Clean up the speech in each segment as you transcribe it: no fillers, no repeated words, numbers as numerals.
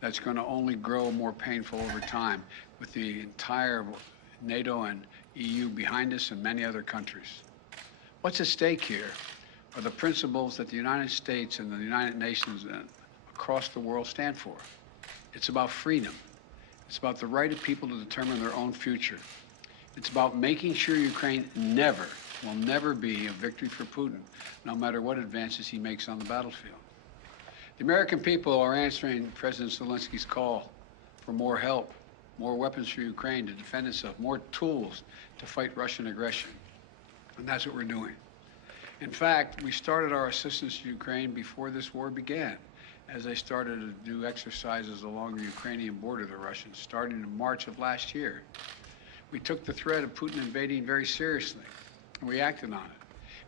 that's going to only grow more painful over time, with the entire NATO and EU behind us and many other countries. What's at stake here are the principles that the United States and the United Nations across the world stand for. It's about freedom. It's about the right of people to determine their own future. It's about making sure Ukraine will never be a victory for Putin, no matter what advances he makes on the battlefield. The American people are answering President Zelensky's call for more help, more weapons for Ukraine to defend itself, more tools to fight Russian aggression. And that's what we're doing. In fact, we started our assistance to Ukraine before this war began, as they started to do exercises along the Ukrainian border, the Russians, starting in March of last year. We took the threat of Putin invading very seriously and we acted on it.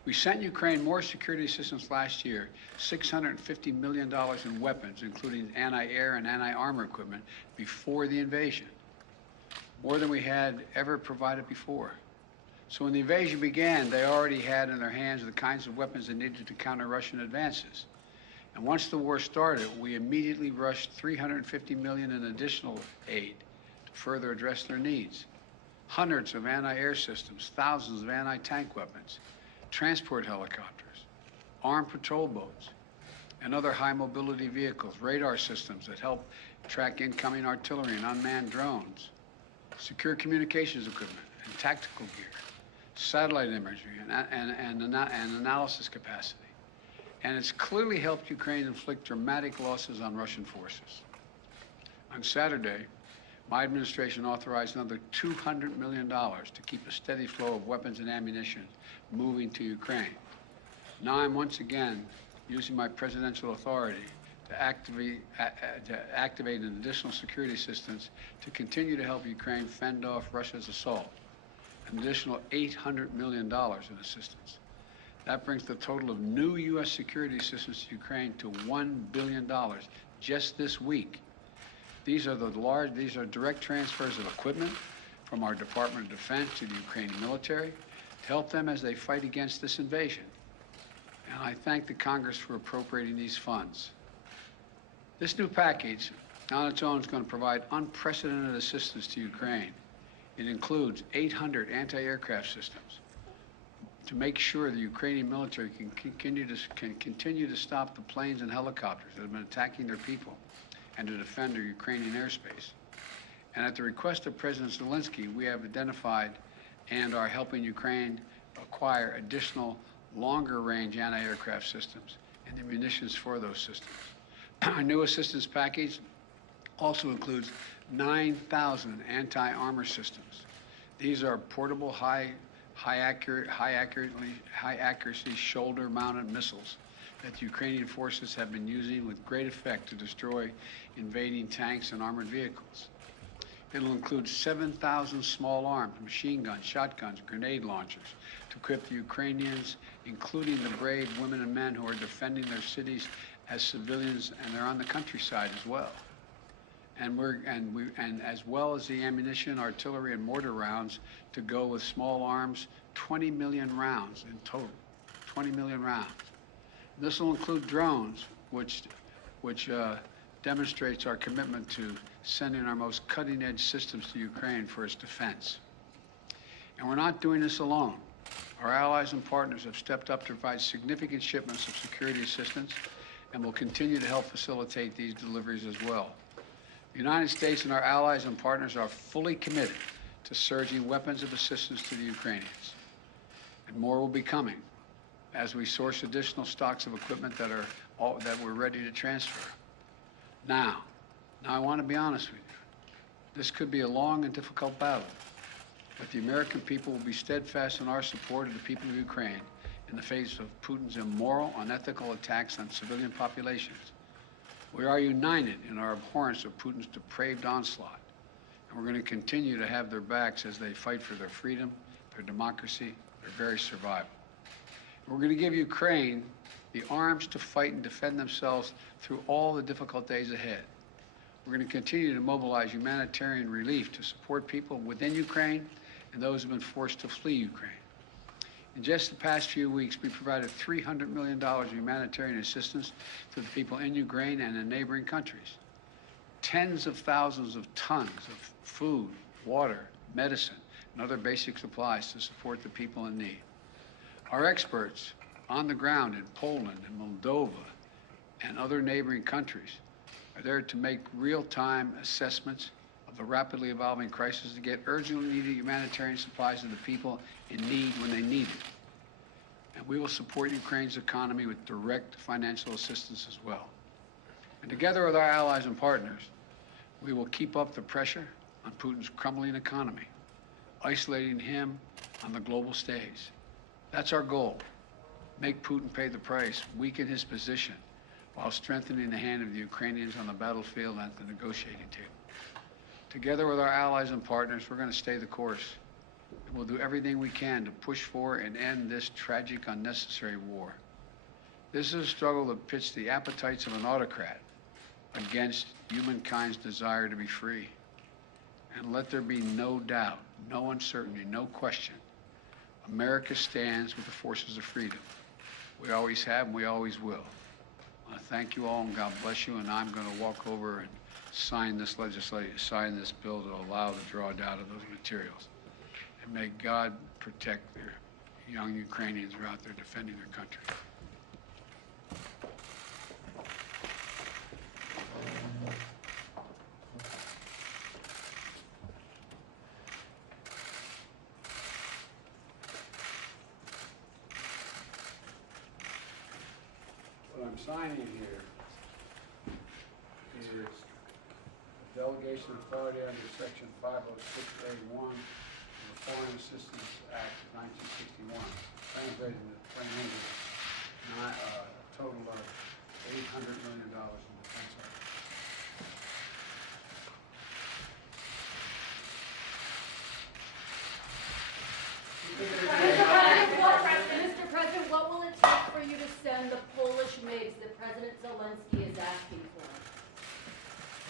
We sent Ukraine more security assistance last year, $650 million in weapons, including anti-air and anti-armor equipment, before the invasion, more than we had ever provided before. So when the invasion began, they already had in their hands the kinds of weapons they needed to counter Russian advances. And once the war started, we immediately rushed $350 million in additional aid to further address their needs. Hundreds of anti-air systems, thousands of anti-tank weapons, transport helicopters, armed patrol boats, and other high-mobility vehicles, radar systems that help track incoming artillery and unmanned drones, secure communications equipment and tactical gear, satellite imagery and analysis capacity. And it's clearly helped Ukraine inflict dramatic losses on Russian forces. On Saturday, my administration authorized another $200 million to keep a steady flow of weapons and ammunition moving to Ukraine. Now I'm once again using my presidential authority to activate an additional security assistance to continue to help Ukraine fend off Russia's assault, an additional $800 million in assistance. That brings the total of new U.S. security assistance to Ukraine to $1 billion just this week. These are direct transfers of equipment from our Department of Defense to the Ukrainian military to help them as they fight against this invasion. And I thank the Congress for appropriating these funds. This new package on its own is going to provide unprecedented assistance to Ukraine. It includes 800 anti-aircraft systems to make sure the Ukrainian military can continue to stop the planes and helicopters that have been attacking their people and to defend their Ukrainian airspace. And at the request of President Zelenskyy, we have identified and are helping Ukraine acquire additional longer-range anti-aircraft systems and the munitions for those systems. Our new assistance package also includes 9,000 anti-armor systems. These are portable, high accuracy shoulder-mounted missiles that the Ukrainian forces have been using with great effect to destroy invading tanks and armored vehicles. It'll include 7,000 small arms, machine guns, shotguns, grenade launchers to equip the Ukrainians, including the brave women and men who are defending their cities as civilians, and they're on the countryside as well. And as well as the ammunition, artillery, and mortar rounds to go with small arms, 20 million rounds in total, 20 million rounds. This will include drones, which demonstrates our commitment to sending our most cutting-edge systems to Ukraine for its defense. And we're not doing this alone. Our allies and partners have stepped up to provide significant shipments of security assistance and will continue to help facilitate these deliveries as well. The United States and our allies and partners are fully committed to surging weapons of assistance to the Ukrainians. And more will be coming as we source additional stocks of equipment that we're ready to transfer. Now I want to be honest with you. This could be a long and difficult battle, but the American people will be steadfast in our support of the people of Ukraine in the face of Putin's immoral, unethical attacks on civilian populations. We are united in our abhorrence of Putin's depraved onslaught, and we're going to continue to have their backs as they fight for their freedom, their democracy, their very survival. We're going to give Ukraine the arms to fight and defend themselves through all the difficult days ahead. We're going to continue to mobilize humanitarian relief to support people within Ukraine and those who have been forced to flee Ukraine. In just the past few weeks, we provided $300 million of humanitarian assistance to the people in Ukraine and in neighboring countries. tens of thousands of tons of food, water, medicine, and other basic supplies to support the people in need. Our experts on the ground in Poland and Moldova and other neighboring countries are there to make real-time assessments of the rapidly evolving crisis to get urgently needed humanitarian supplies to the people in need when they need it. And we will support Ukraine's economy with direct financial assistance as well. And together with our allies and partners, we will keep up the pressure on Putin's crumbling economy, isolating him on the global stage. That's our goal. Make Putin pay the price, weaken his position, while strengthening the hand of the Ukrainians on the battlefield and at the negotiating table. Together with our allies and partners, we're going to stay the course. And we'll do everything we can to push for and end this tragic, unnecessary war. This is a struggle that pits the appetites of an autocrat against humankind's desire to be free. And let there be no doubt, no uncertainty, no question. America stands with the forces of freedom. We always have and we always will. I want to thank you all and God bless you, and I'm going to walk over and sign this bill to allow the drawdown of those materials. And may God protect their young Ukrainians who are out there defending their country. What I'm signing here is delegation authority under Section 506A1 of the Foreign Assistance Act of 1961, translated into plain English, a total of $800 million in defense art. Mr. President, what will it take for you to send the Polish MiGs that President Zelenskyy is asking for?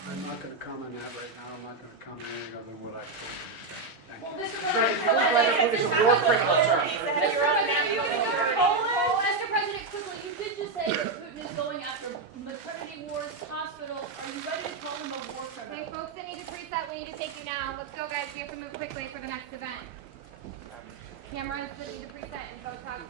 I'm not going to comment on that right now. I'm not going to comment anything other than what I told you to say. Thank you. Mr. President, This is war criminal, sir. Mr. President, quickly, you did just say that Putin is going after maternity wards, hospitals. Are you ready to call him a war criminal? Okay, folks that need to preset, we need to take you now. Let's go, guys. We have to move quickly for the next event. Cameras that need to preset and go talk.